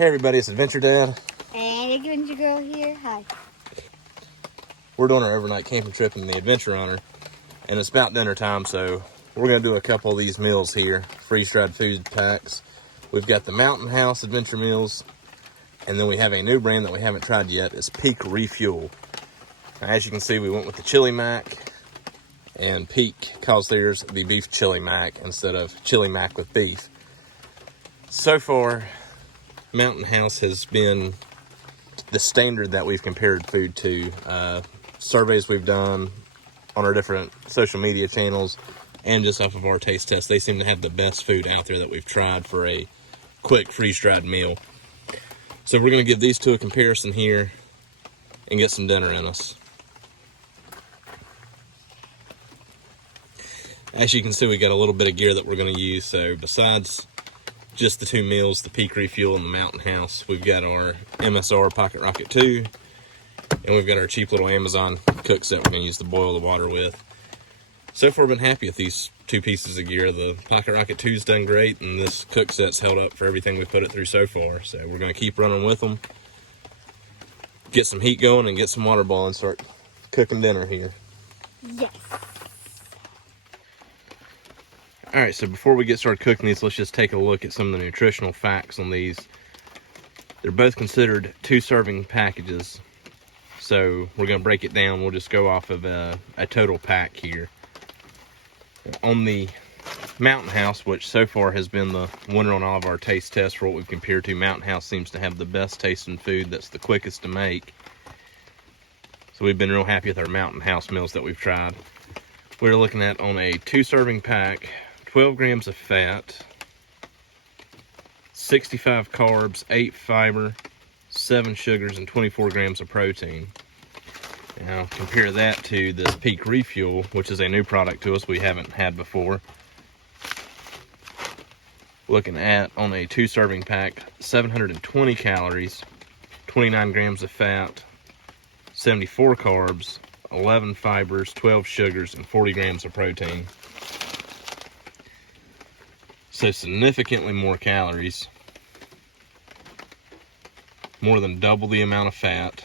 Hey everybody, it's Adventure Dad. And Adventure Girl here. Hi. We're doing our overnight camping trip in the Adventure Runner, and it's about dinner time, so we're going to do a couple of these meals here, freeze-dried food packs. We've got the Mountain House Adventure Meals, and then we have a new brand that we haven't tried yet. It's Peak Refuel. Now, as you can see, we went with the Chili Mac, and Peak calls theirs the Beef Chili Mac instead of Chili Mac with beef. So far, Mountain House has been the standard that we've compared food to. Surveys we've done on our different social media channels and just off of our taste test, they seem to have the best food out there that we've tried for a quick freeze-dried meal. So we're going to give these two a comparison here and get some dinner in us. As you can see, we got a little bit of gear that we're going to use. So besides just the two meals, the Peak Refuel and the Mountain House, we've got our MSR PocketRocket 2, and we've got our cheap little Amazon cook set we're going to use to boil the water with. So far, I've been happy with these two pieces of gear. The PocketRocket 2's done great, and this cook set's held up for everything we've put it through so far. So we're going to keep running with them, get some heat going, and get some water boiling, start cooking dinner here. Yes. Alright, so before we get started cooking these, let's just take a look at some of the nutritional facts on these. They're both considered 2-serving packages, so we're going to break it down. We'll just go off of a total pack here. On the Mountain House, which so far has been the winner on all of our taste tests for what we've compared to, Mountain House seems to have the best tasting food that's the quickest to make. So we've been real happy with our Mountain House meals that we've tried. We're looking at, on a 2-serving pack, 12 grams of fat, 65 carbs, 8 fiber, 7 sugars, and 24 grams of protein. Now compare that to this Peak Refuel, which is a new product to us we haven't had before. Looking at, on a 2-serving pack, 720 calories, 29 grams of fat, 74 carbs, 11 fibers, 12 sugars, and 40 grams of protein. So significantly more calories, more than double the amount of fat,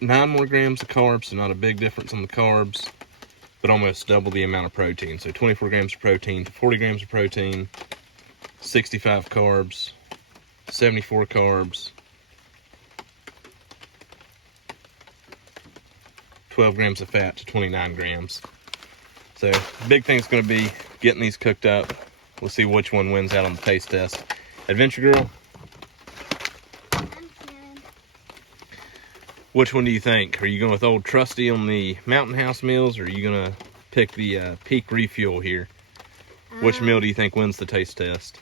nine more grams of carbs, so not a big difference on the carbs, but almost double the amount of protein. So 24 grams of protein to 40 grams of protein, 65 carbs, 74 carbs, 12 grams of fat to 29 grams. So big thing's going to be getting these cooked up. We'll see which one wins out on the taste test. Adventure Girl, which one do you think? Are you going with old trusty on the Mountain House meals, or are you going to pick the Peak Refuel here? Which meal do you think wins the taste test?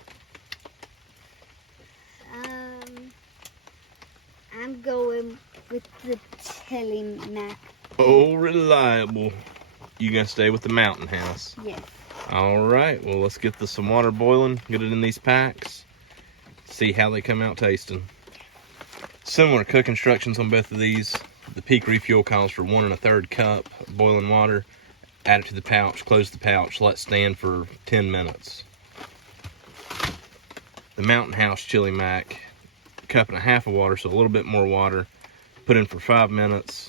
I'm going with the Chili Mac. Oh, reliable. You gonna stay with the Mountain House? Yes. Alright, well, let's get some water boiling, get it in these packs, see how they come out tasting. Similar cook instructions on both of these. The Peak Refuel calls for 1 1/3 cup of boiling water. Add it to the pouch, close the pouch, let stand for 10 minutes. The Mountain House Chili Mac, 1.5 cups of water, so a little bit more water. Put in for 5 minutes,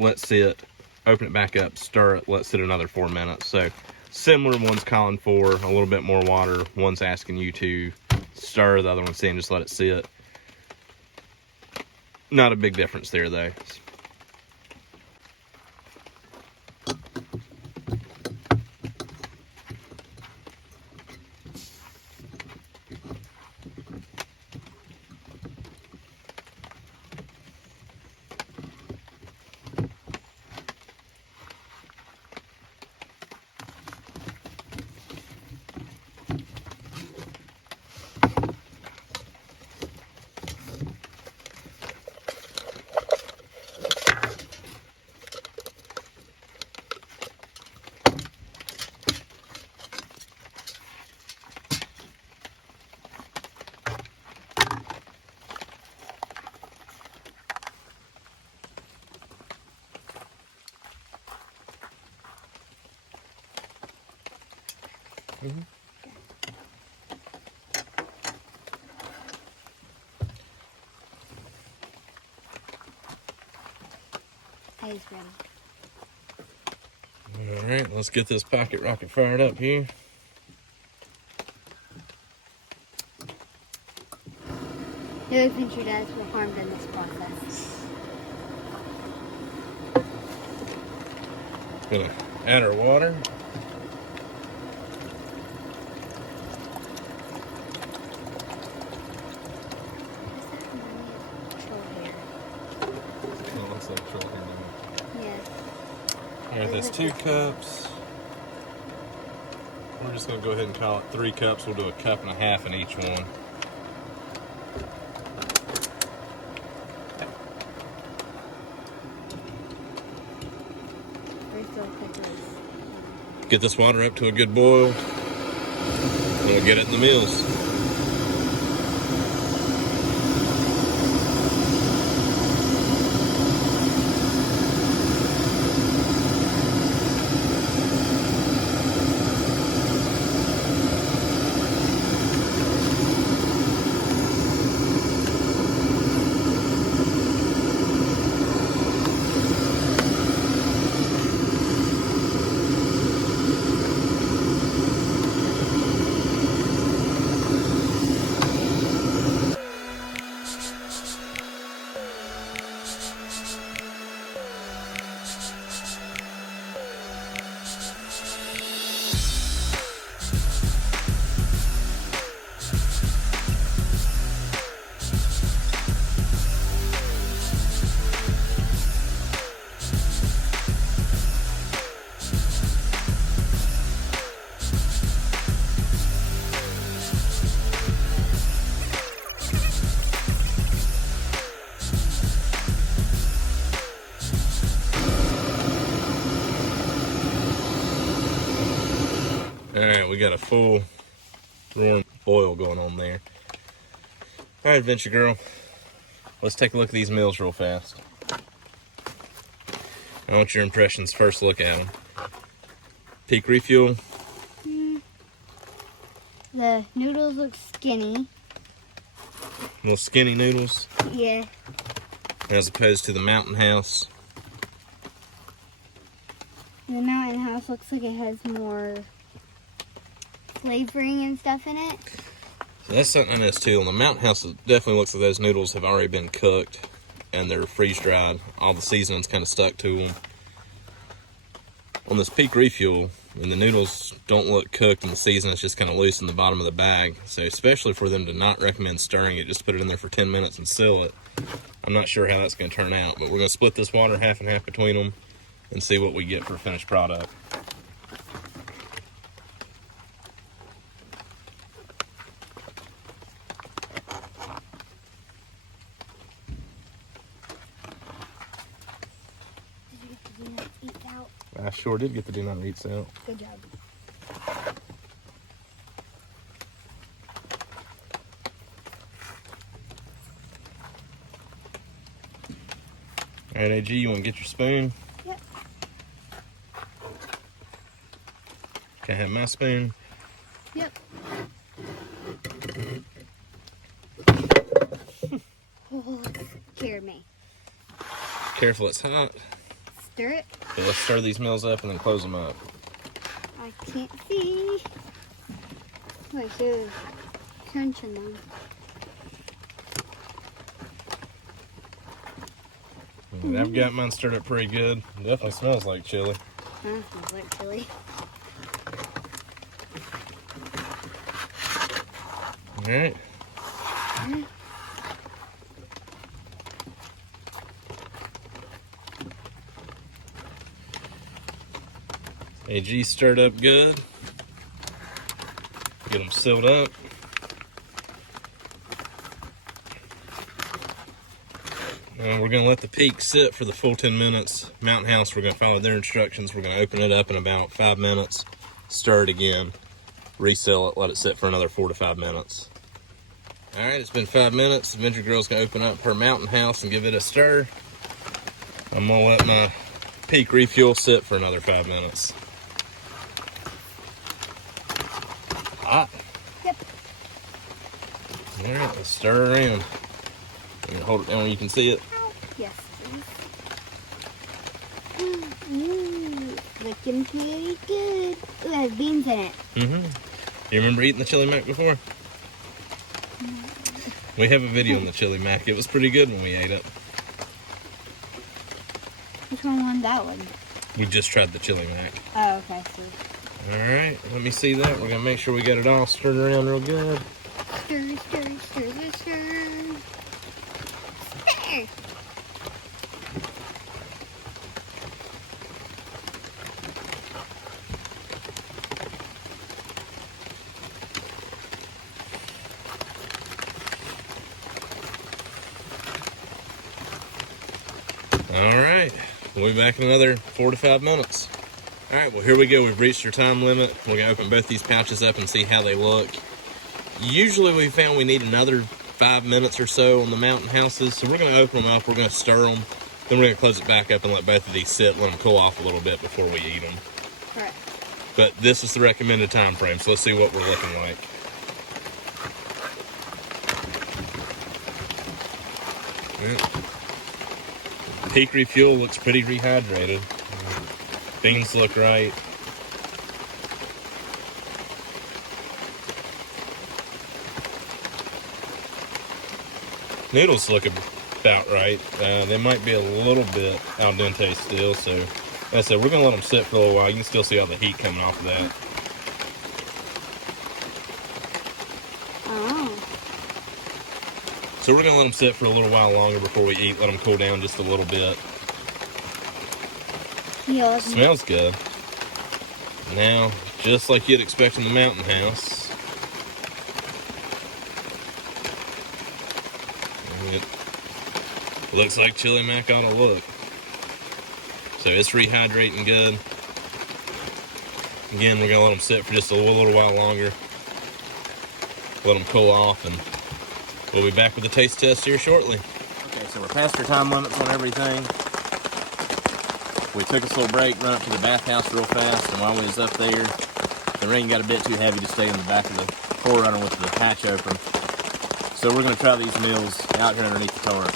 let sit, open it back up, stir it, let sit another 4 minutes. So similar, one's calling for a little bit more water, one's asking you to stir, the other one's saying just let it sit. Not a big difference there though. Mm-hmm. He's ready. Alright, let's get this pocket rocket fired up here. No adventure dads were harmed in this process. Gonna add our water. Yes. Alright, that's 2 cups. We're just gonna go ahead and call it 3 cups. We'll do 1.5 cups in each one. Get this water up to a good boil. And we'll get it in the meals. Alright, we got a full warm boil going on there. Alright, Adventure Girl, let's take a look at these meals real fast. I want your impressions, first look at them. Peak Refuel. The noodles look skinny. Little skinny noodles. Yeah. As opposed to the Mountain House. The Mountain House looks like it has more flavoring and stuff in it. So that's something I noticed too. On the Mountain House, it definitely looks like those noodles have already been cooked and they're freeze dried. All the seasoning's kind of stuck to them. On this Peak Refuel, and the noodles don't look cooked and the seasoning's just kind of loose in the bottom of the bag. So especially for them to not recommend stirring it, just put it in there for 10 minutes and seal it. I'm not sure how that's going to turn out, but we're going to split this water half and half between them and see what we get for a finished product. I sure did get the do not eats out. Good job. All right, AG, you want to get your spoon? Yep. Can I have my spoon? Yep. Oh, scared me. Careful, it's hot. Stir it. Okay, let's stir these meals up and then close them up. I can't see. Wait, there's crunch in them. I've got mine stirred up pretty good. It definitely smells like chili. Smells like chili. All right. AG stirred up good. Get them sealed up. And we're going to let the Peak sit for the full 10 minutes. Mountain House, we're going to follow their instructions. We're going to open it up in about 5 minutes, stir it again, reseal it, let it sit for another 4 to 5 minutes. All right, it's been 5 minutes. Adventure Girl's going to open up her Mountain House and give it a stir. I'm going to let my Peak Refuel sit for another 5 minutes. hot. Yep. All right, let's stir around. Hold it down where you can see it. Yes, please. Ooh, looking pretty good. Ooh, it has beans in it. Mm-hmm. You remember eating the chili mac before? We have a video on the chili mac. It was pretty good when we ate it. Which one won that one? We just tried the chili mac. Oh, okay. So. All right, let me see that. We're gonna make sure we got it all stirred around real good. Stir, stir, stir, stir, stir. Stir. All right, we'll be back in another 4 to 5 minutes. All right, well, here we go. We've reached our time limit. We're gonna open both these pouches up and see how they look. Usually we found we need another 5 minutes or so on the mountain houses, so we're gonna open them up, we're gonna stir them, then we're gonna close it back up and let both of these sit, let them cool off a little bit before we eat them. Correct. But this is the recommended time frame, so let's see what we're looking like. Peak Refuel looks pretty rehydrated. Beans look right. Noodles look about right. They might be a little bit al dente still, so like I said, we're gonna let them sit for a little while. You can still see all the heat coming off of that. Oh. So we're gonna let them sit for a little while longer before we eat. Let them cool down just a little bit. Yeah. Smells good. Now, just like you'd expect in the mountain house, it looks like chili mac ought to look. So it's rehydrating good. Again, we're gonna let them sit for just a little while longer. Let them cool off, and we'll be back with the taste test here shortly. Okay, so we're past our time limits on everything. We took us a little break, run up to the bathhouse real fast, and while we was up there, the rain got a bit too heavy to stay in the back of the 4Runner with the hatch open. So we're going to try these meals out here underneath the tarp.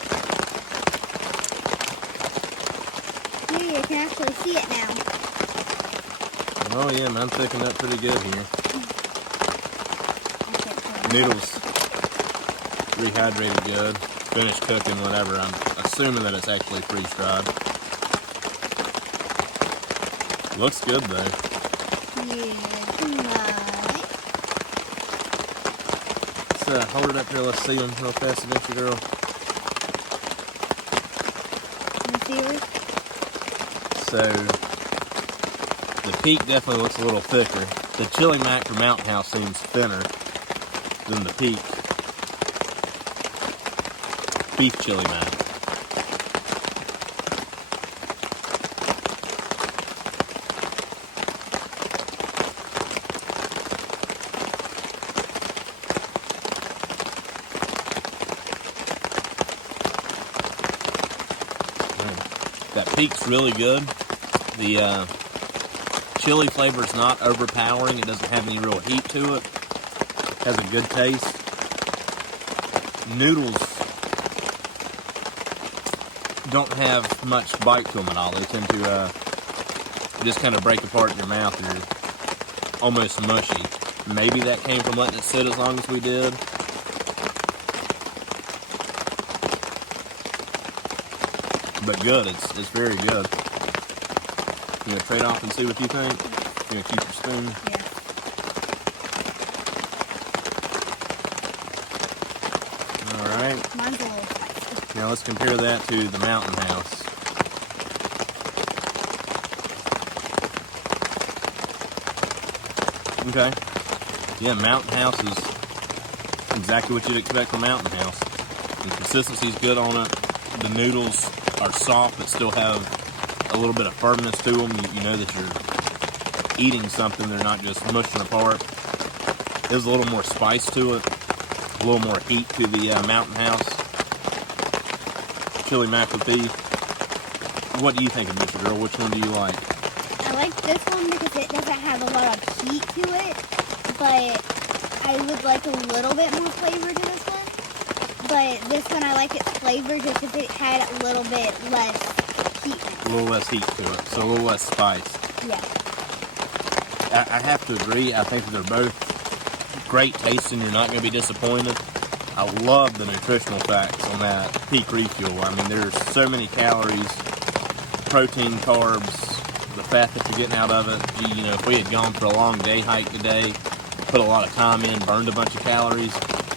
Here, you can actually see it now. Oh yeah, man, I'm thickening up pretty good here. Noodles rehydrated good, finished cooking, whatever. I'm assuming that it's actually freeze-dried. Looks good though. Yeah, Let's hold it up here. Let's see them real fast, Adventure Girl. So the Peak definitely looks a little thicker. The chili mac from Mountain House seems thinner than the Peak beef chili mac. That Peak's really good. The chili flavor is not overpowering. It doesn't have any real heat to it. It has a good taste. Noodles don't have much bite to them at all. They tend to just kind of break apart in your mouth. They're almost mushy. Maybe that came from letting it sit as long as we did. But good, it's very good. You gonna trade off and see what you think? You gonna keep your spoon? Yeah. Alright. Mine's a little spicy. Now let's compare that to the Mountain House. Okay. Yeah, Mountain House is exactly what you'd expect from Mountain House. The consistency's good on it. The noodles are soft but still have a little bit of firmness to them. You know that you're eating something. They're not just mushing apart. There's a little more spice to it, a little more heat to the Mountain House chili mac with beef. What do you think of this, girl? Which one do you like? I like this one because it doesn't have a lot of heat to it, but I would like a little bit more flavor to this one. But this one, I like its flavor just if it had a little bit less heat. A little less heat to it, so a little less spice. Yeah. I have to agree. I think they're both great tasting. You're not going to be disappointed. I love the nutritional facts on that Peak Refuel. I mean, there's so many calories, protein, carbs, the fat that you're getting out of it. Gee, you know, if we had gone for a long day hike today, put a lot of time in, burned a bunch of calories,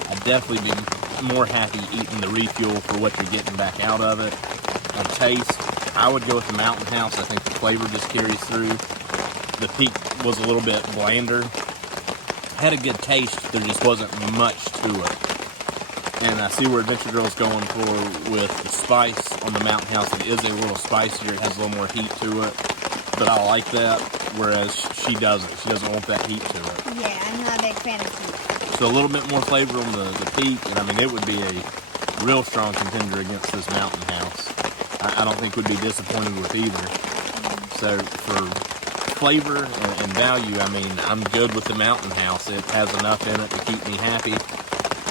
I'd definitely be more happy eating the Refuel for what you're getting back out of it. On taste, I would go with the Mountain House. I think the flavor just carries through. The Peak was a little bit blander. Had a good taste, there just wasn't much to it. And I see where Adventure Girl's going for with the spice on the Mountain House. It is a little spicier, it has a little more heat to it. But I like that, whereas she doesn't. She doesn't want that heat to it. Yeah, I'm not a big fan of heat. So a little bit more flavor on the Peak, and I mean, it would be a real strong contender against this Mountain House. I don't think we'd be disappointed with either. So for flavor and value, I mean, I'm good with the Mountain House. It has enough in it to keep me happy.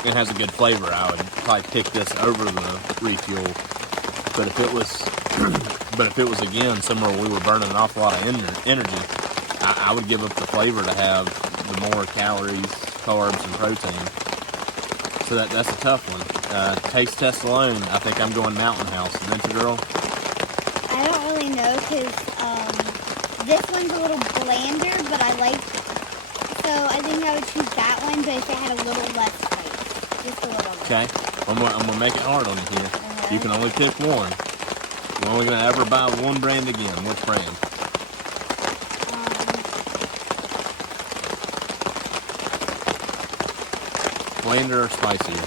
It has a good flavor. I would probably pick this over the Refuel. But if it was again somewhere where we were burning an awful lot of energy, I would give up the flavor to have the more calories, carbs, and protein. So that's a tough one. Taste test alone, I think I'm going Mountain House. Adventure Girl? I don't really know because this one's a little blander, but I like it. So I think I would choose that one, but if it had a little less spice. Just a little. Okay. I'm gonna make it hard on you here. You can only pick one. You're only gonna ever buy one brand again. Which brand? Blander or spicier?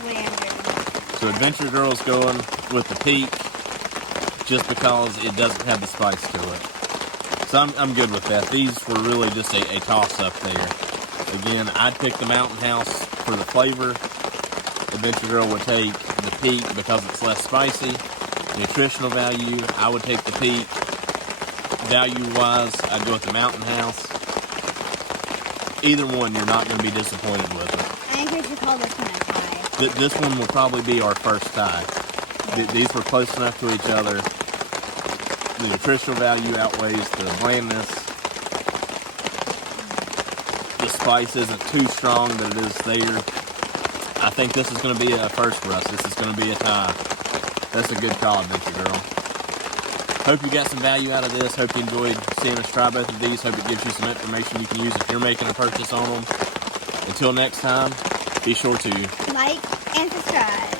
Blander. So Adventure Girl's going with the Peak just because it doesn't have the spice to it. So I'm good with that. These were really just a toss-up there. Again, I'd pick the Mountain House for the flavor. Adventure Girl would take the Peak because it's less spicy. Nutritional value, I would take the Peak. Value-wise, I'd go with the Mountain House. Either one, you're not going to be disappointed with it. I think we should call this one a tie. This one will probably be our first tie. These were close enough to each other. The nutritional value outweighs the blandness. The spice isn't too strong that it is there. I think this is going to be a first for us. This is going to be a tie. That's a good call, Adventure Girl. Hope you got some value out of this. Hope you enjoyed seeing us try both of these. Hope it gives you some information you can use if you're making a purchase on them. Until next time, be sure to Like and subscribe.